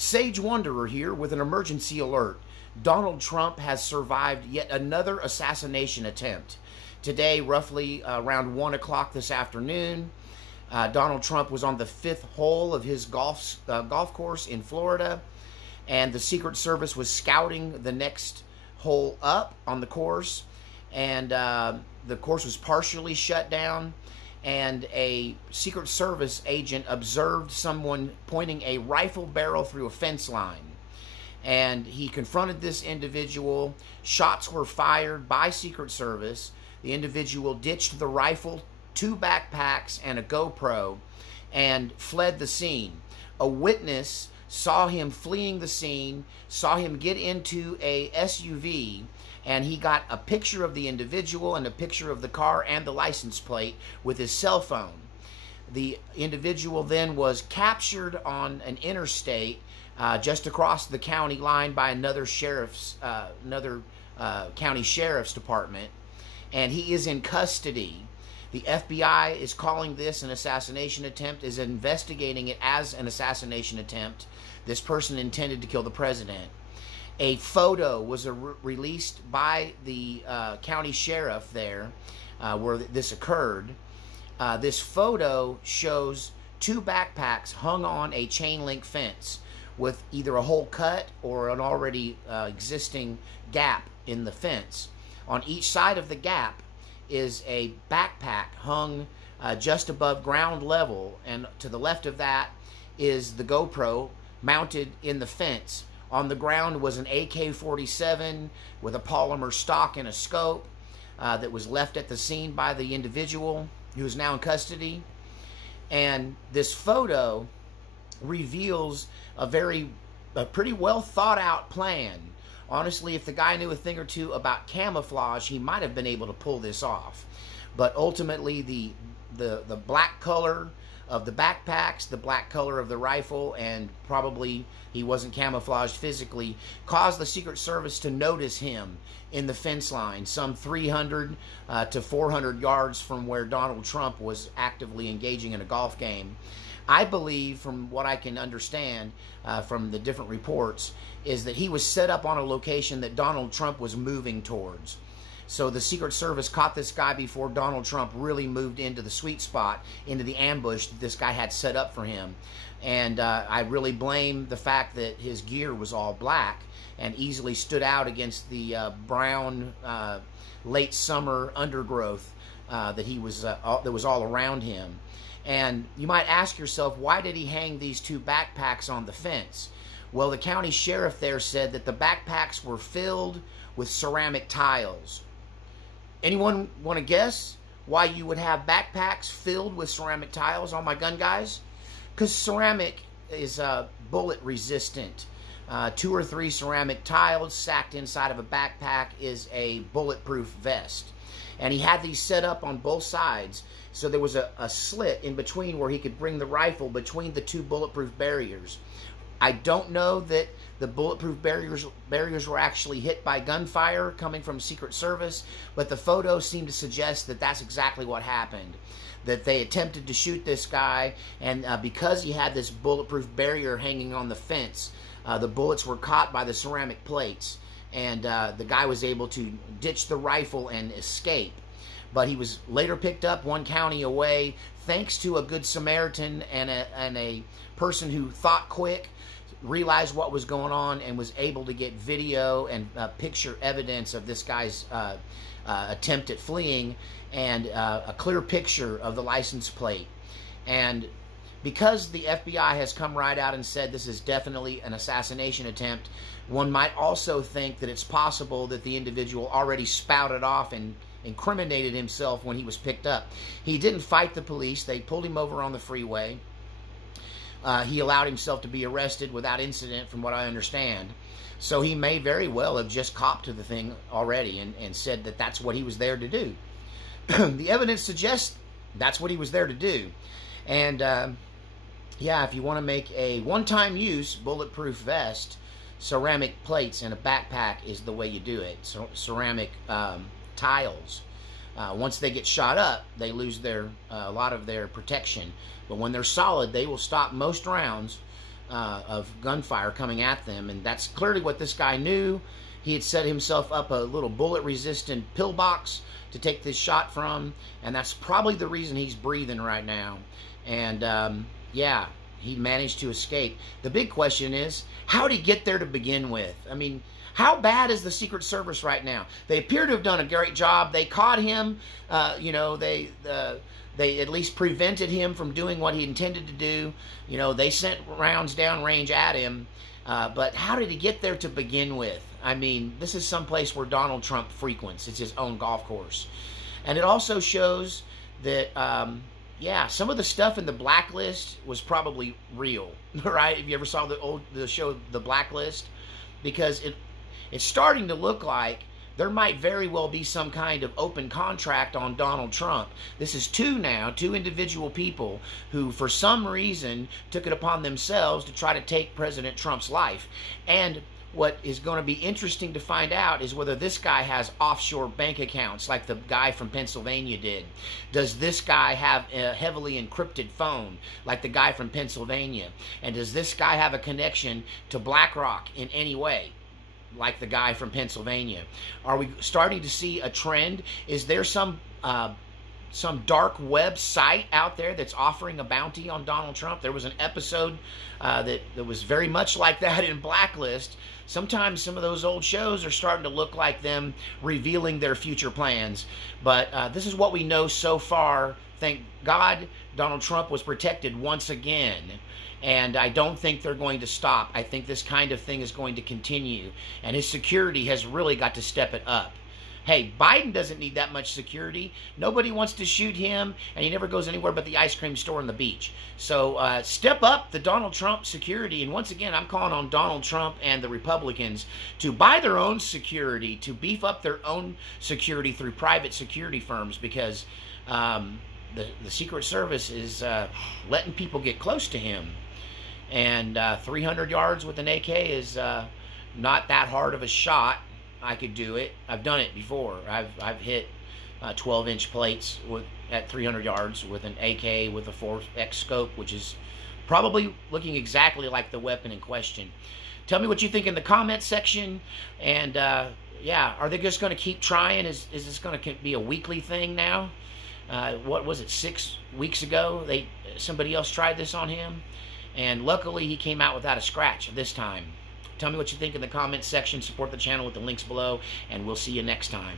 Sage Wanderer here with an emergency alert. Donald Trump has survived yet another assassination attempt. Today, roughly around 1 o'clock this afternoon, Donald Trump was on the 5th hole of his golf course in Florida, and the Secret Service was scouting the next hole up on the course, and the course was partially shut down, and a Secret Service agent observed someone pointing a rifle barrel through a fence line. And he confronted this individual. Shots were fired by Secret Service. The individual ditched the rifle, 2 backpacks, and a GoPro, and fled the scene. A witness saw him fleeing the scene, saw him get into a SUV, and he got a picture of the individual and a picture of the car and the license plate with his cell phone. The individual then was captured on an interstate just across the county line by another county sheriff's department, and he is in custody. The FBI is calling this an assassination attempt, is investigating it as an assassination attempt. This person intended to kill the president. A photo was released by the county sheriff there where this occurred. This photo shows 2 backpacks hung on a chain link fence with either a hole cut or an already existing gap in the fence. On each side of the gap is a backpack hung just above ground level, and to the left of that is the GoPro mounted in the fence. On the ground was an AK-47 with a polymer stock and a scope that was left at the scene by the individual who is now in custody. And this photo reveals a pretty well thought out plan. Honestly, if the guy knew a thing or two about camouflage, he might have been able to pull this off. But ultimately, the black color of the backpacks, the black color of the rifle, and probably he wasn't camouflaged physically, caused the Secret Service to notice him in the fence line, some 300 to 400 yards from where Donald Trump was actively engaging in a golf game. I believe, from what I can understand from the different reports, is that he was set up on a location that Donald Trump was moving towards. So the Secret Service caught this guy before Donald Trump really moved into the sweet spot, into the ambush that this guy had set up for him. And I really blame the fact that his gear was all black and easily stood out against the brown late summer undergrowth that was all around him. And you might ask yourself, why did he hang these 2 backpacks on the fence? Well, the county sheriff there said that the backpacks were filled with ceramic tiles. Anyone want to guess why you would have backpacks filled with ceramic tiles on my gun, guys? Because ceramic is bullet resistant. 2 or 3 ceramic tiles sacked inside of a backpack is a bulletproof vest. And he had these set up on both sides, so there was a slit in between where he could bring the rifle between the 2 bulletproof barriers. I don't know that the bulletproof barriers were actually hit by gunfire coming from Secret Service, but the photos seem to suggest that that's exactly what happened. That they attempted to shoot this guy, and because he had this bulletproof barrier hanging on the fence, the bullets were caught by the ceramic plates, and the guy was able to ditch the rifle and escape. But he was later picked up 1 county away thanks to a good Samaritan and a person who thought quick, realized what was going on, and was able to get video and picture evidence of this guy's attempt at fleeing, and a clear picture of the license plate. And because the FBI has come right out and said this is definitely an assassination attempt, one might also think that it's possible that the individual already spouted off and incriminated himself when he was picked up. He didn't fight the police. They pulled him over on the freeway. He allowed himself to be arrested without incident, from what I understand. So he may very well have just copped to the thing already and said that that's what he was there to do. The evidence suggests that's what he was there to do. And yeah, if you want to make a one-time use bulletproof vest, ceramic plates in a backpack is the way you do it. So, ceramic tiles. Once they get shot up, they lose a lot of their protection. But when they're solid, they will stop most rounds of gunfire coming at them, and that's clearly what this guy knew. He had set himself up a little bullet-resistant pillbox to take this shot from, and that's probably the reason he's breathing right now. And yeah, he managed to escape. The big question is, how did he get there to begin with? I mean, how bad is the Secret Service right now? They appear to have done a great job. They caught him. You know, they at least prevented him from doing what he intended to do. You know, they sent rounds downrange at him. But how did he get there to begin with? I mean, this is someplace where Donald Trump frequents. It's his own golf course. And it also shows that, yeah, some of the stuff in the Blacklist was probably real, right? If you ever saw the show The Blacklist, because it's starting to look like there might very well be some kind of open contract on Donald Trump. This is two individual people who, for some reason, took it upon themselves to try to take President Trump's life. And what is going to be interesting to find out is whether this guy has offshore bank accounts like the guy from Pennsylvania did. Does this guy have a heavily encrypted phone like the guy from Pennsylvania? And does this guy have a connection to BlackRock in any way, like the guy from Pennsylvania? Are we starting to see a trend? Is there some dark web site out there that's offering a bounty on Donald Trump? There was an episode that was very much like that in Blacklist. Sometimes some of those old shows are starting to look like them revealing their future plans. But this is what we know so far. Thank God Donald Trump was protected once again. And I don't think they're going to stop. I think this kind of thing is going to continue. And his security has really got to step it up. Hey, Biden doesn't need that much security. Nobody wants to shoot him, and he never goes anywhere but the ice cream store and the beach. So step up the Donald Trump security. And once again, I'm calling on Donald Trump and the Republicans to buy their own security, to beef up their own security through private security firms, because the Secret Service is letting people get close to him. And 300 yards with an AK is not that hard of a shot. I could do it. I've done it before. I've hit 12-inch plates at 300 yards with an AK with a 4X scope, which is probably looking exactly like the weapon in question. Tell me what you think in the comments section. And yeah, are they just going to keep trying? Is this going to be a weekly thing now? What was it, 6 weeks ago? Somebody else tried this on him, and luckily he came out without a scratch this time. Tell me what you think in the comments section. Support the channel with the links below, and we'll see you next time.